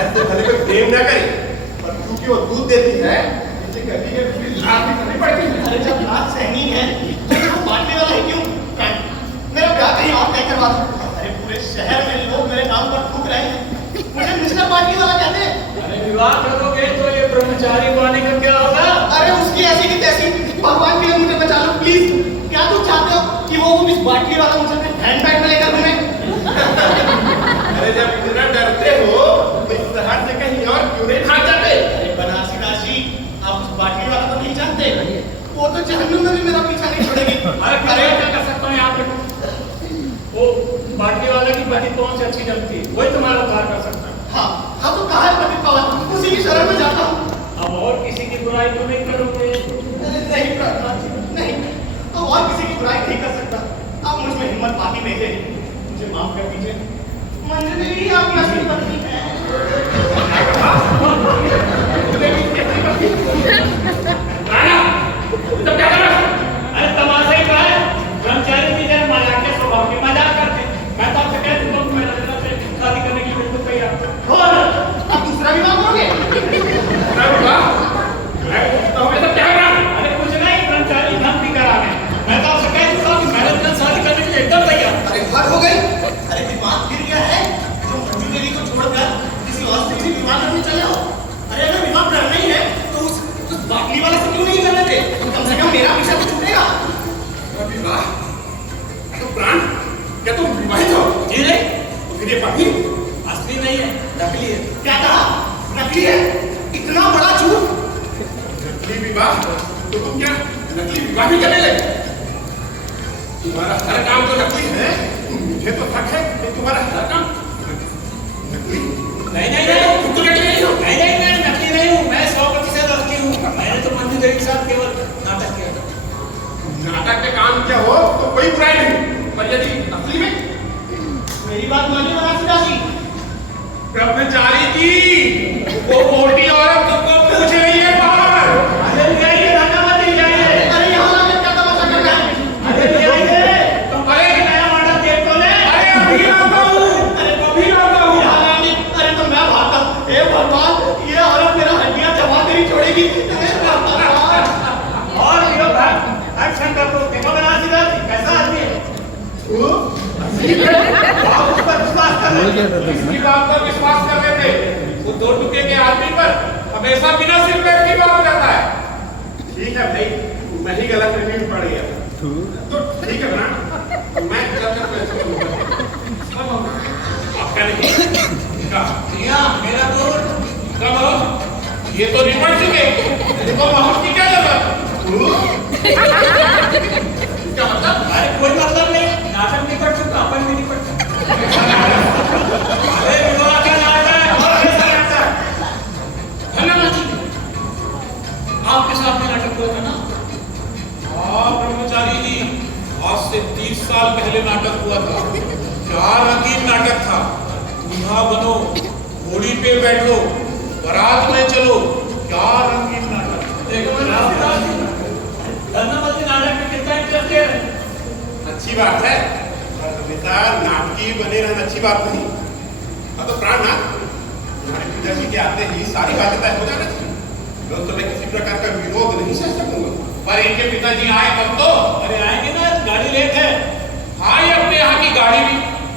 ऐसे भले कोई प्रेम ना करे, पर क्योंकि वो दूध देती है, इसे कभी कभी लात भी करनी पड़ती है। अरे जब लात सहनी है तो वो बाटली वाला ही क्यों? मेरा ब्याह कहीं और तय करवा दो। अरे पूरे शहर में लोग मेरे नाम पर थूक रहे हैं, मुझे मिस्टर बाटली वाला कहते हैं। अरे विवाह करोगे तो ये ब्रह्मचारी वाणी का क्या होगा? अरे उसकी ऐसी की तैसी, भगवान के लिए मुझे बचा लो प्लीज। क्या तुम चाहते हो कि वो इस बाटली वाला मुझे अपने हैंडबैग में लेकर घूमे? अरे जब इतना डरते हो तो इस शहर से कहीं और क्यों नहीं भाग जाते? अरे बनारसी दास जी, आप उस बाटली वाला तो नहीं जानते, वो तो जहन्नुम में भी मेरा पीछा नहीं छोड़ेगी। अरे क्या कर सकता हूँ यहाँ पे? वो बाटली वाले की पति कौन सी अच्छी जमती है, वही तुम्हारा उद्धार कर सकता है। हाँ हाँ, तो कहा है पति पावन, उसी की शरण में जाता हूँ। अब और किसी की बुराई तो नहीं करोगे? नहीं प्रार्थना नहीं, अब और किसी की बुराई नहीं कर सकता। आप मुझ में हिम्मत पाती नहीं है, मुझे माफ कर दीजिए। मंजरी आपकी असली पत्नी है। राणा, तुम क्या कर रहे हो? अरे तमाशा ही कहा है, ब्रह्मचारी की जन मजाक के स्वभाव की मजाक करते। मैं तो आपसे कह देता हूँ मेरा से शादी करने की बिल्कुल तैयार। और अब दूसरा विवाह करोगे? क्या हुआ? मैं पूछता हूँ, ये सब क्या कर रहा है? अरे कुछ नहीं, ब्रह्मचारी धन भी करा है। मैं तो आपसे कह देता हूँ मेरे से शादी करने के लिए एकदम तैयार। अरे हद हो गई। अरे दिमाग गिर गया है, तुम मंजू देवी को छोड़कर किसी और से भी विवाह करने चले हो। अरे अगर विवाह करना ही है तो उस बाटली वाले से क्यों नहीं करने थे? कम से कम मेरा पीछा तो छूटेगा। विवाह? तो प्राण, क्या तुम विवाहित हो? जी नहीं, तो फिर ये पत्नी असली नहीं है, नकली है। क्या कहा? नकली है? इतना बड़ा झूठ? नकली विवाह? तो तुम क्या नकली विवाह भी करने लगे? तुम्हारा हर काम तो नकली है। मुझे तो शक है कि तुम्हारा हर काम नकली। नहीं नहीं नहीं, तुम तो नकली नहीं हो। नहीं नहीं, मैं नकली नहीं हूँ, मैं 100% असली हूँ। मैंने तो मंजू देवी के साथ केवल नाटक किया था। नाटक के काम क्या हो तो कोई बुराई नहीं, पर यदि असली में मेरी बात मानिए बनारसी दास जी। ब्रह्मचारी जी, वो मोटी औरत तुमको पूछ रही है बाहर। अरे ले आइए, धन्यवाद ले आइए। अरे यहाँ आकर क्या तमाशा कर रहा है? अरे ले आइए, तुम अरे नया मॉडल देख तो ले। अरे अभी आता हूँ, अभी आता हूँ। यहाँ आने, अरे तो मैं भागता हूँ। हे भगवान, ये औरत मेरा हड्डियाँ चबा कर ही छोड़ेगी। हे भगवान। और लियो भाई, एक्शन कर दो। देखो बनारसी दास जी, कैसा आदमी है? आप उस पर विश्वास कर रहे हैं। इसकी बात पर विश्वास कर रहे थे। वो 2 टुके के आदमी पर हमेशा बिना सिर पैर की बात करता है। ठीक है भाई, मैं ही गलत फहमी में पड़ गया। तो ठीक है ना, मैं गलत आपका नहीं का जिया, मेरा दोस्त। कब ये तो निपट चुके, देखो महक की क्या जरूरत? क्या मतलब? अरे कोई मतलब नहीं, नाटक निपट चुका, अपन भी निपट चुका। अरे विवाह का नाटक और कैसा नाटक? धन्यवाद जी, आपके साथ में नाटक हुआ था ना? हाँ ब्रह्मचारी जी, आज से 30 साल पहले नाटक हुआ था। क्या रंगीन नाटक था। दूल्हा बनो, घोड़ी पे बैठो, बारात में चलो, क्या रंगीन नाटक। देखो धन्यवाद जी, नाटक में कितना इंटरेस्ट है। अच्छी बात है, पर नेता नाटकी बने रहना अच्छी बात नहीं। अब तो प्राणनाथ, तुम्हारे पिताजी के आते ही सारी बातें तय हो जाना चाहिए। मैं तुम्हें किसी प्रकार का विरोध नहीं सह सकूंगा, पर इनके पिताजी आए तब तो। अरे आएंगे ना, गाड़ी लेट है। हाँ, ये अपने यहाँ की गाड़ी भी,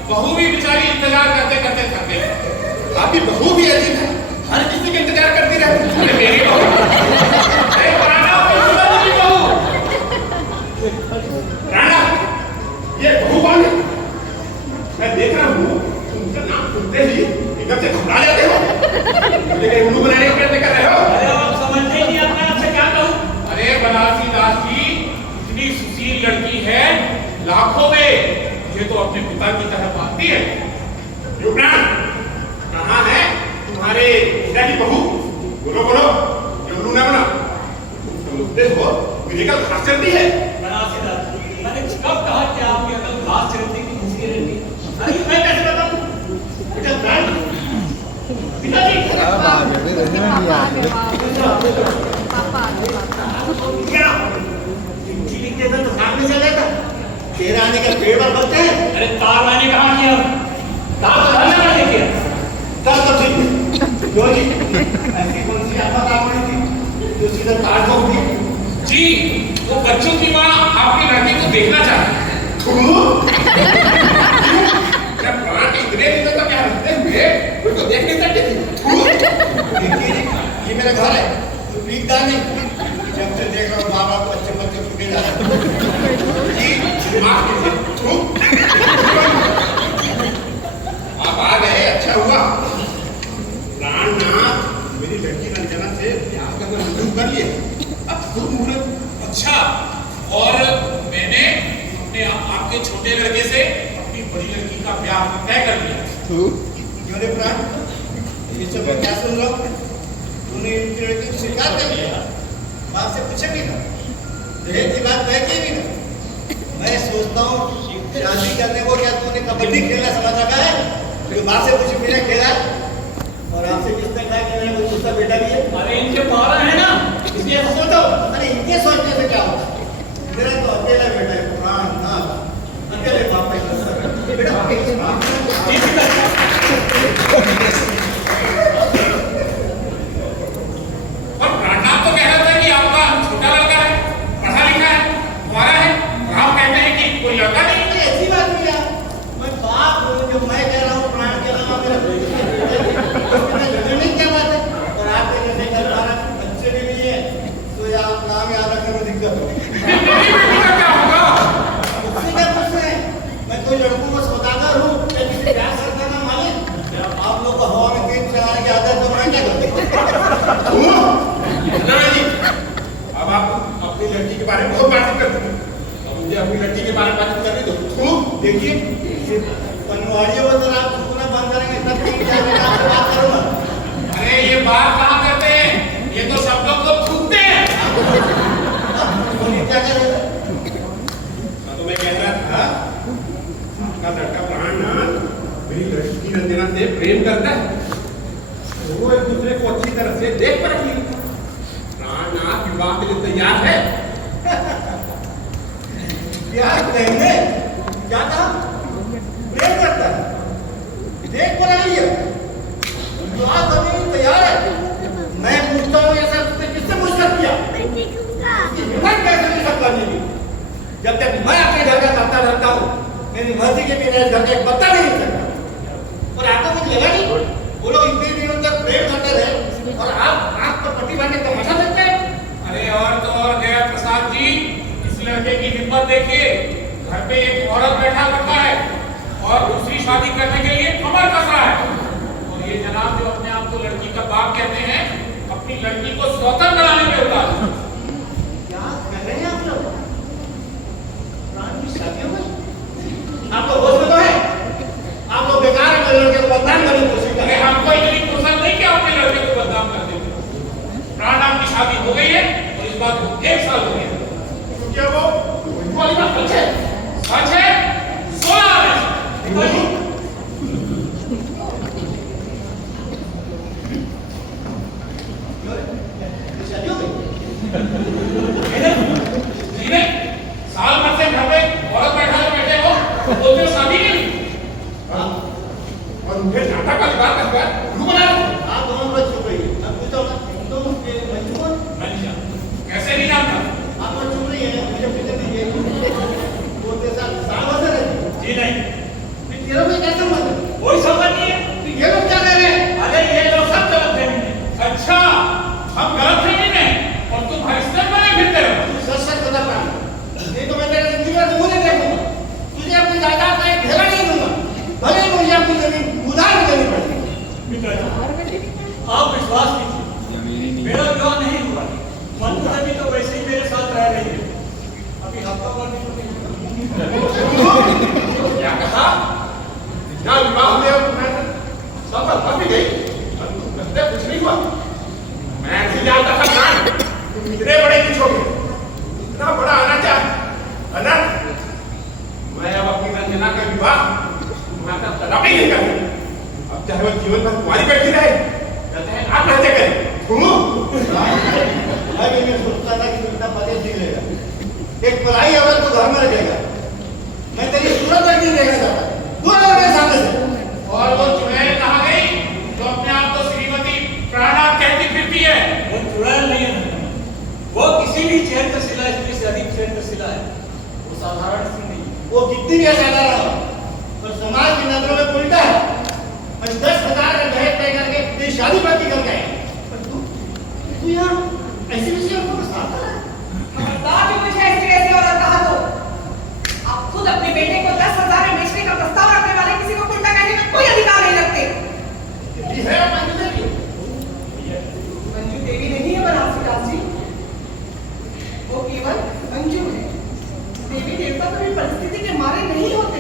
बहू भी बेचारी इंतजार करते करते थक गई। आपकी बहू भी अजीब है, हर किसी का इंतजार करती रहती है। अरे मेरी बहू, अरे राणा, मेरी बहू। राणा, ये बहू कौन है? मैं देख रहा हूँ, उनका नाम सुनते ही एकदम से घबरा जाते हो। मुझे कहीं उल्लू बनाने का प्रयत्न कर रहे हो? देवता की तरह मानती है। युवराज, कहाँ है तुम्हारे पिता की बहू? बोलो बोलो, जबरू ना बना। तुम लुकते हो, मेरी कल घास चलती है। मैंने कब कहा कि आपकी अकल घास चलती की घुसकी रहती है? अरे मैं कैसे बताऊं? बेटा प्राण, पिताजी, क्या चिट्ठी लिखते थे तो हाथ में चल जाता? तेरा आने का पेड़ पर बनते हैं? अरे तार मैंने कहा किया, तार तो हमने मैंने किया। तब तो ठीक है। क्यों जी? ऐसी कौन सी आफत आ पड़ी थी जो सीधा तार को उठी? जी, वो बच्चों की माँ आपके लड़के को देखना चाहती है। जब प्राण इतने दिनों तक यहाँ रहते हुए कोई तो देख नहीं सकते थे। देखिए, ये मेरा घर है, तो बीकदार नहीं। जब से देख रहा हूँ बाबा को अच्छे बच्चे छूटे जा रहे हैं। जी, माफ कीजिए। आप आ गए, अच्छा हुआ। प्राणनाथ, मेरी लड़की रंजना से ब्याह करना मंजूर कर लिए। अब शुभ मुहूर्त अच्छा, और मैंने अपने आपके छोटे लड़के से अपनी बड़ी लड़की का ब्याह तय कर लिया। क्यों रे प्राण, ये सब मैं क्या सुन रहा हूँ? तूने इनकी लड़की को स्वीकार कर लिया? बाप से पूछेंगे ना, दहेज की बात तय की भी ना। मैं सोचता हूँ शादी करने को क्या तूने कबड्डी खेलना समझ रखा है? तो बाप से पूछ मेरा खेला और आपसे किसने कहा कि मेरा कोई दूसरा बेटा भी है? अरे इनके 12 है ना, इसलिए ऐसा सोचो। अरे इनके सोचने से क्या होता? मेरा तो अकेला बेटा है प्राण ना, अकेले बाप का बेटा। और प्राणनाथ तो कह रहा था कि आपका छोटा लड़का है, पढ़ा लिखा है, कुंवारा है, और आप कहते हैं कि कोई लड़का नहीं। ऐसी बात नहीं है। मैं बाप हूँ, जो मैं कह रहा हूँ प्राण के अलावा मेरा नहीं क्या बात है? और आपके जैसे घर वाला बच्चे भी नहीं है तो या नाम याद रखने में दिक्कत होगी। मेरी बेटी का क्या होगा? उससे क्या पूछना है? मैं कोई लड़कों को सौदागर हूँ, मैं किसी प्यार करता ना मालिक। आप लोग को हवा में तीर चलाने की आदत तो मैं क्या करते? जी, अब आप अपनी लड़की के बारे में बहुत बातें करते हैं। अब मुझे अपनी लड़की के बारे में बात करने दो। देखिए, पनवाड़ियों को तो आप सुना बंद करेंगे तब ठीक है, आपसे बात करूँगा। अरे ये बात कहाँ करते हैं? ये तो सब लोग तो थूकते हैं। क्या करें? तो मैं कह रहा था, आपका लड़का प्राणनाथ मेरी लड़की रंजना से प्रेम करता है, तो वो एक दूसरे को अच्छी तरह से देख परख लिया। प्राणनाथ विवाह के लिए तैयार है। प्यार करेंगे? क्या कहा? प्रेम करता है? देख बोला नहीं है? विवाह करने के लिए तैयार है? मैं पूछता हूँ ये सब तुमने किससे पूछ कर किया? हिम्मत कैसे नहीं सब करने की? जब तक मैं अपने घर का करता रहता हूँ, मेरी मर्जी के बिना इस घर का एक पत्ता नहीं हिल सकता। और आपको कुछ लगा नहीं? वो लोग इतने दिनों तक प्रेम करते रहे और आप आंख पर पट्टी बांध के तमाशा देखते हैं? अरे और तो और गया प्रसाद जी, इस लड़के की हिम्मत देखिए। घर पे एक औरत बैठा रखा है और दूसरी शादी करने के लिए कमर कस रहा है। और ये जनाब जो अपने आप को लड़की का बाप कहते हैं, अपनी लड़की को स्वतंत्र बनाने पे उतार। क्या कर रहे हैं आप लोग? प्राण की शादी हो गई? आप लोग होश में तो है? आप लोग बेकार है, लड़के को बदनाम करने की कोशिश कर रहे अरे हैं। हमको इतनी फुर्सत नहीं कि अपने लड़के को बदनाम कर देते। प्राण की शादी हो गई है और इस बात को 1 साल हो गया। तो क्या वो वाली बात सच है? सच है? 16 आदेश। शादी हो गई? नहीं, साल भर से घर पे औरत बैठे हो, बोलते हो शादी नहीं। और मुझे नाटक वाली बात करता है, क्यों बना? आप दोनों बच चुप रहिए। मैं पूछता हूँ ना, तुम लोग के मंजू हो? कैसे नहीं जानता? आप लोग चुप रहिए, मुझे पूछने दीजिए। वो तेरे साथ साल भर से रहती है? जी नहीं, फिर तेरा कोई क्या संबंध है? कोई समझ नहीं है। फिर ये लोग क्या कर रहे हैं? अरे ये लोग सब गलत फहमी। अच्छा, हम गलत फहमी में और तुम हरिश्ते में नहीं फिरते हो। तू सच सच बता प्राण, नहीं तो मैं तेरे जिंदगी में मुंह नहीं देखूंगा। तुझे अपनी जायदाद का एक ढेला नहीं दूंगा, भले ही मुझे अपनी जमीन उधार भी देनी पड़ेगी। आप विश्वास कीजिए, मेरा विवाह नहीं हुआ। मंजू देवी तो वैसे ही मेरे साथ रह रही है। अभी हफ्ता भर भी तो नहीं हुआ। क्या कहा? क्या विवाह में सफल काफी गई? कुछ नहीं हुआ। मैं ऐसे जानता था प्राण, तुम इतने बड़े की छोटे, इतना बड़ा आना चाह, अनंत। मैं अब अपनी रंजना का विवाह तुम्हारा कदापि नहीं करूंगा। अब चाहे वो जीवन भर तुम्हारी बैठी रहे, या चाहे आत्महत्या करे। अभी मैं सोचता था कि इतना पते नहीं लेगा, एक पराई औरत को घर में रखेगा। मैं तेरी सूरत तक नहीं देखा चाहता, पूरा मेरे सामने से। और वो चुड़ैल कहाँ गई जो अपने आप को श्रीमती प्राणा कहती फिरती है? वो चुड़ैल नहीं है, वो किसी भी चैत्रशिला स्त्री से अधिक चैत्रशिला है। वो साधारण सी नहीं। वो कितनी भी असाधारण हो, पर समाज की नजरों में उल्टा है। मैं 10,000 का दहेज तय करके तेरी शादी पक्की करके आया, पर तू यहाँ ऐसे विषय को साथ है। खबरदार जो मुझे ऐसी औरत कहा तो आप खुद अपने बेटे को 10,000 में बेचने का प्रस्ताव रखने वाले किसी को उल्टा कहने का कोई अधिकार नहीं रखते। ये है मंजू देवी। मंजू देवी नहीं है बनारसीदास जी, वो केवल मंजू है। देवी देवता कभी परिस्थिति के मारे नहीं होते,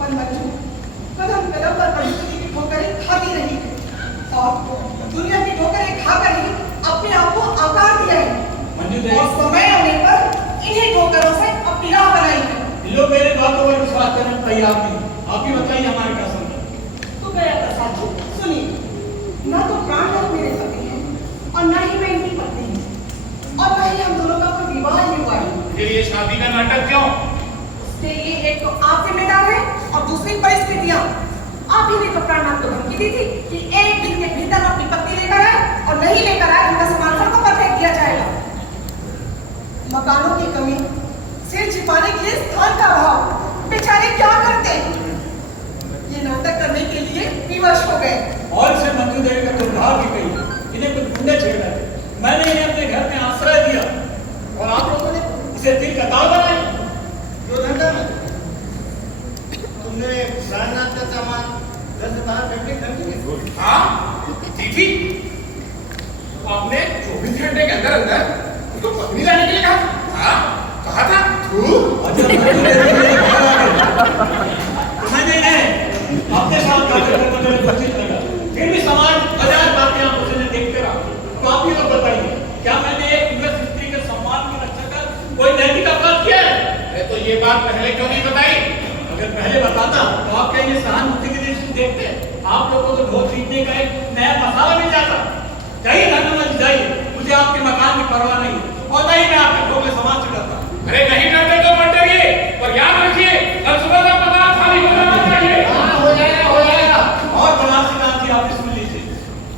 पर मंजू कदम कदम पर परिस्थिति की ठोकरें खाती रही और दुनिया की ठोकरें खाकर ही अपने आप को आकार दिया है। मंजू और देवी, समय आने पर इन्हीं ठोकरों से अपनी राह बनाई है। लोग मेरे बातों पर विश्वास करने को तैयार नहीं। आप ही बताइए हमारे क्या समझ। तो गया प्रसाद जी, सुनिए, ना तो प्राणनाथ मेरे पति हैं और ना ही मैं इनकी पत्नी हूँ, और ना ही हम दोनों का कोई विवाह ही हुआ है। फिर ये शादी का नाटक क्यों? इसके लिए एक तो आप जिम्मेदार है और दूसरी परिस्थितियां। आप ही ने तो प्राणनाथ को धमकी दी थी कि एक दिन के भीतर अपनी पत्नी लेकर आए, और नहीं लेकर आए उनका सामान सड़कों पर फेंक दिया जाएगा। मकानों की कमी, सिर छिपाने के लिए स्थान का अभाव, बेचारे क्या करते? ये नाटक करने के लिए विवश हो गए। और इसे मंजू देवी का दुर्भाव भी कही। इन्हें कुछ गुंडे छेड़ रहे थे। मैंने इन्हें अपने घर में आश्रय दिया और आप लोगों ने इसे दिल का ताल बनाया। जो धंधा में तुमने प्राणनाथ का सामान घर से बाहर फेंकने कर दिए। हाँ, दीदी, आपने 24 घंटे के अंदर अंदर उसको पत्नी लाने के लिए कहा? हाँ, कहा था। और जब मंजू देवी मेरे घर आ गई, तो मैंने इन्हें अपने साथ कागज करने में कोशिश लगा। फिर भी समाज हजार बातें आप उसे देखते रहा। तो आप ही लोग बताइए, क्या मैंने एक इंग्लिश स्त्री के सम्मान की रक्षा कर कोई नैतिक अपराध किया है? अरे तो ये बात पहले क्यों नहीं बताई? अगर पहले बताता तो आप क्या ये सहानुभूति की दृष्टि से देखते? आप लोगों को ढोल पीटने का एक नया मसाला मिल जाता। जाइए धन्यवाद, जाइए, मुझे आपके मकान की परवाह नहीं है, और नहीं मैं आपके ढोल में समाज चढ़ाता। अरे नहीं डरते तो मत डरिए, पर याद रखिए कल सुबह तक पता खाली हो जाना चाहिए। हाँ, हो जाएगा, हो जाएगा। और बनारसीदास जी आप भी सुन लीजिए,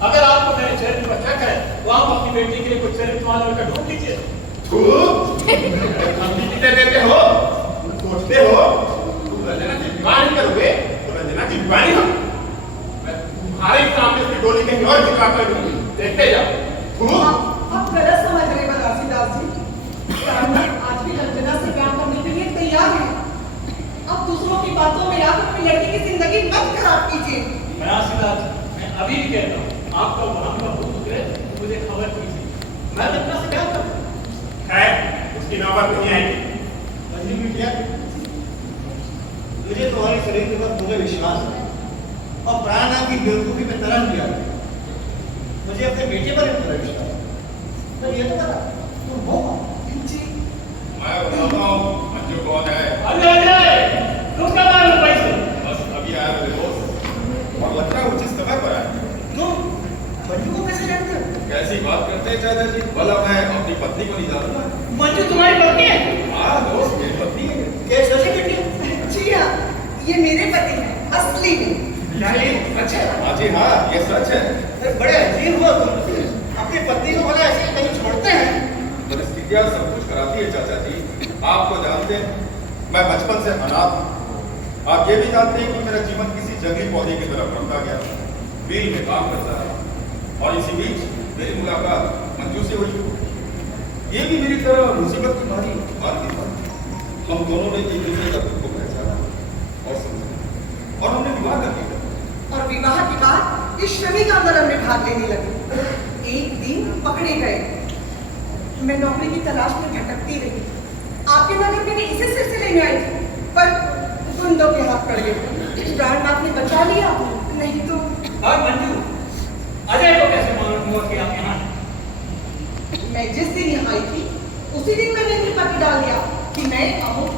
अगर आपको मेरे चरित्र पर शक है तो आप अपनी बेटी के लिए कुछ चरित्रवान लड़का ढूंढ लीजिए। धमकी देते हो, सोचते हो तुम रंजना की विवाह नहीं करोगे तो रंजना की विवाह नहीं हो। मैं तुम्हारे सामने से डोली कहीं और झुका कर दूंगी, देखते जाओ। आप गलत समझ रहे बनारसीदास जी। प्राणनाथ आज भी रंजना से प्यार करने के लिए तैयार है। आप दूसरों की बातों में आकर अपनी लड़की की जिंदगी मत खराब कीजिए। बनारसीदास जी, मैं अभी भी कहता हूँ, आपका वहां का भूत उतरे तो मुझे खबर कीजिए, मैं रंजना से प्यार करता हूँ। है उसकी नौबत नहीं आएगी। मंजू बिटिया, मुझे तुम्हारे शरीर के ऊपर पूरे विश्वास है और प्राणनाथ की बेवकूफी में तरह दिया। मुझे अपने बेटे पर भी पूरा विश्वास है, पर ये तो बता तुम हो जी, मैं बताता हूँ मंजू कौन है। अरे अजय, तुम क्या मालूम पैसे? बस अभी आया मेरे दोस्त, और लगता है उचित समय पर आया। तुम मंजू को कैसे जानते हो? कैसी बात करते हैं चाचा जी? भला मैं अपनी पत्नी को नहीं जानता? मंजू तुम्हारी पत्नी है? हाँ दोस्त, मेरी पत्नी है। ये सोचे बेटी जी हाँ, ये मेरे पति हैं, असली में। क्या ये सच है? हाँ जी हाँ, ये सच है। बड़े अजीब हो तुम, अपनी पत्नी को बोला ऐसे कहीं छोड़ते हैं। परिस्थितियाँ सब कुछ कराती है चाचा जी। आप तो जानते हैं मैं बचपन से अनाथ हूँ। आप ये भी जानते हैं कि मेरा जीवन किसी जंगली पौधे की तरफ बढ़ता गया, मिल में काम करता रहा, और इसी बीच मेरी मुलाकात मंजू से हुई। ये भी मेरी तरह मुसीबत की भारी बात थी। हम दोनों ने एक दूसरे का दुख को पहचाना और समझा, और हमने विवाह कर लिया। और विवाह के बाद इस श्रमिक आंदोलन में भाग लेने लगे। एक दिन पकड़े गए। मैं नौकरी की तलाश में भटकती रही। आपके नगर में मैं इसे सिलसिले में आई थी। पर गुंडों के हाथ पड़ गए। प्राणनाथ ने बचा लिया, नहीं तो। और मंजू, अजय को कैसे मालूम हुआ कि आप यहाँ हैं? मैं जिस दिन यहाँ आई थी उसी दिन मैंने इन्हें पति डाल दिया कि मैं अमोक